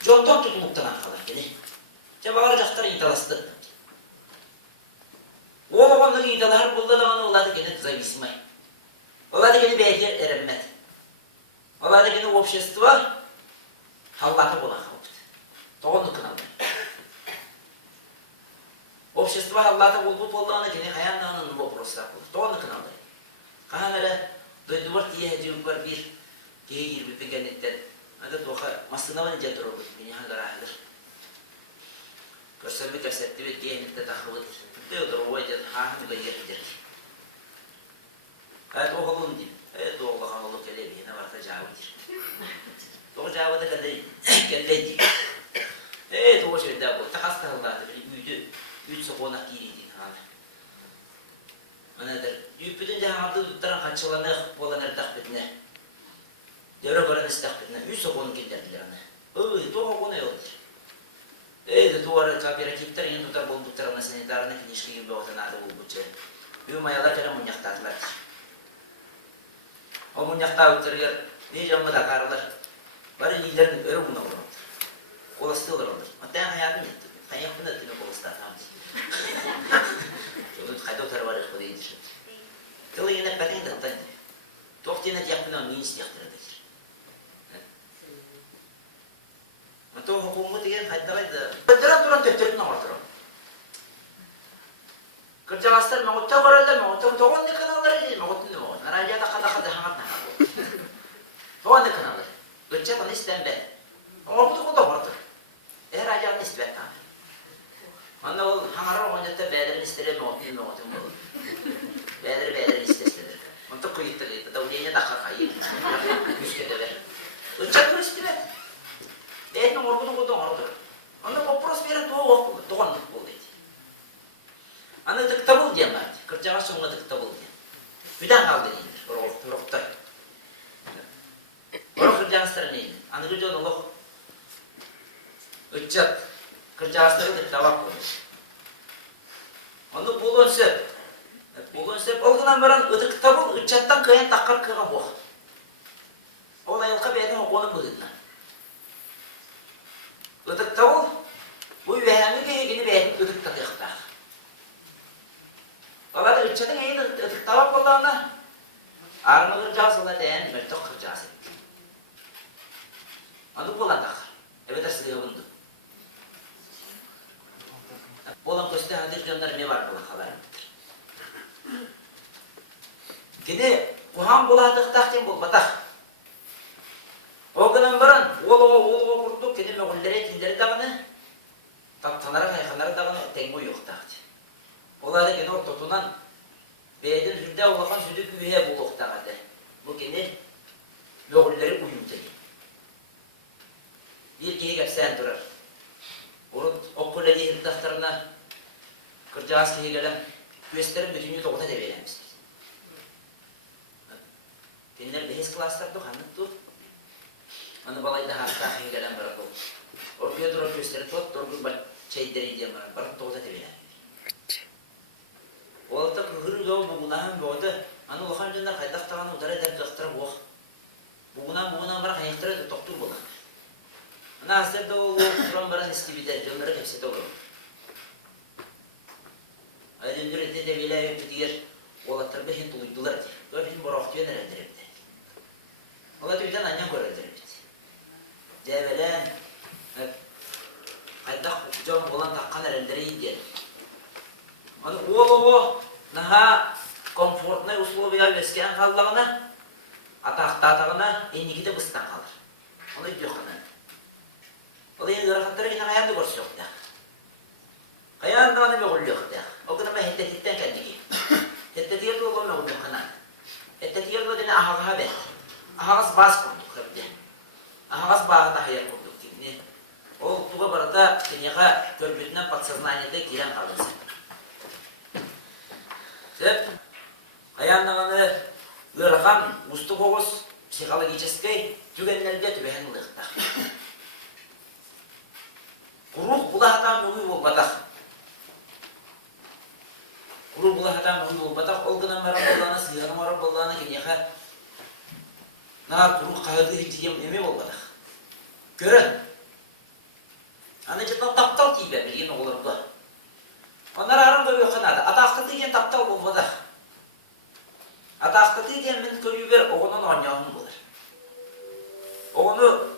Jondan tutuluktan akalar gene. Cebalar jaktara intalastı. O oğlanların intalar buldalamanı oladı gene зависимый. Oladı gene beğer erenmet. Oladı gene общество hallatı bulan kalıptı. Doğunlu kınalı. Общество hallatı bulbut olduğunu gene hayanlarının вопросlar buldu. Doğunlu kınalı. Kahanlara duyduvar diye hediyorum var bir diye girip bir gennetten. Hadi doğa masınavın jatır olur. Beni hangar ahlir. Görsem bir kasetti ve gennette takılı. Diyordur o vayda hahim ile yerdir. Evet o halın değil. Evet o Allah Allah kelebi. Ne varsa cevaptir. O cevabı da geldi. Evet o şey de bu. Takasta halda bir üç sokonak giydi. Anadır. Yüpüdün de hamdı tuttaran kaçılanı olanları takbetine. Devre gören istakbetine. Üç sokonu kilderdiler ana. Öyle doğru onu yoldur. Öyle doğru kapıya rakipler yine tutar bulduklar ana sanitarına kinişki gibi ortanadı bulbutça. Bir mayalar kere munyaktadılar. O munyakta oturuyor. Bir camı da karılar. Bari iyilerin öyle buna vurur. Kolası olur olur. Hatta hayatım yaptı. Hayatım da tüm kolası da tamam. Hayda otar var ya değildir. Tılı yine patın da tanı. Tohtine yapına minst yaptırdı. Matu hukumu diye haydaydı. Duran tötürün ortara. Kerjalaslar mağutta vardı mağutta doğan ne kanalları değil mağutta ne mağutta. Narayada kada hangat hangat. Doğan ne kanalları. Göçe bana istembe. Orada o da vardı. Rajan istembe. Anne ol hamara oynatta beylerin istere mağutta mağutta. Beyler istestiler. Untuk kuyutu gitu. Davulnya tak kayu. Müskede ver. Ucap terus tidak. Dia nomor kudu order. Anda kopros biar tuh tuan boleh. Anda tak tabul dia mat. Kerja langsung tak tabul dia. Bidang kaldı ini. Rokta. Orang kerja asal ini. Anda kerja Allah. Ucap kerja asal itu tawakul. Anda bulun sep. Bugün sep olgunan baran ötü kitabın uçattan kıyan takkar kıyan bu. Ola yılka bir adam okunu bulunlar. Ötü kitabın bu vehemi gini vehemi ötü kitabı yıktar. Ola da uçatın eğin ötü kitabı kullanına ağrını kıracağız ola değen bir tok kıracağız. Onu bulan takkar. Evet asıl yavundu. Olan köste hadir canlar ne var bulan haber. Kini kuham buladık takdim bulmadık. O günün baran, ol kurduk, kini meğullere kinleri dağını, tanara kaykanları dağını tengu yok taktı. Olayda kini o tutunan, beydin hürde olakan südü güveye buluk taktı. Bu kini meğulleri uyumdu. Bir kini gepsen durar. Urut okula dihir daftarına, kırcağız kihi gelen, gösterin bütünü toğuta deveylemiştir. Dinler behes klaslar tuh hanut tuh. Anu balai dah hasta kayak dalam berapa. Orpia tuh orpia seret tuh turun bat cai dari dia mana. Barat tuh tadi bela. Walta kehuru jauh bugunahan boda. Anu lahan jendak kaitak tangan udara dan dokter wah. Bugunahan barang kayak terus dokter bukan. Nah hasil tuh orang barang istibidah jomber kayak situ loh. Ada jomber itu dia bela yang ketiga. Wala terbehin tuh dolar. Terbehin borok dia nerendir. Allah tüyden annem görevdir bit. Develen, kaydak hukcam olan takkan erenleri diye. Onu o, naha konfortuna usulu bir vesken kaldığına, ataktatağına enigi de bıstan kalır. Onu yok anan. O da yeni rahatları yine kayan da görüş yok da. Kayan da annem yok yok da. O kadar ben heddetitten kendini. Heddetiyor da olur mu bu kanan? Heddetiyor da dine ahagaha bet. Ahas bas kurduk hepde. Ahas bağda hayal kurduk gibi. O tuğa barada dünyaya körbütünden подсознанияда giren kalırsa. Hep hayanlığını ırgan, ustu koğuz, psikologический tügenlerde tübehen ılıqta. Kuruq bulahatan mühü olbadak. Kuruq bulahatan mühü olbadak. Olgınan marabballağına, sıyarı marabballağına dünyaya na kuruq kayırdı hiç yem emi olmadık. Görün. yalın bulur. Onu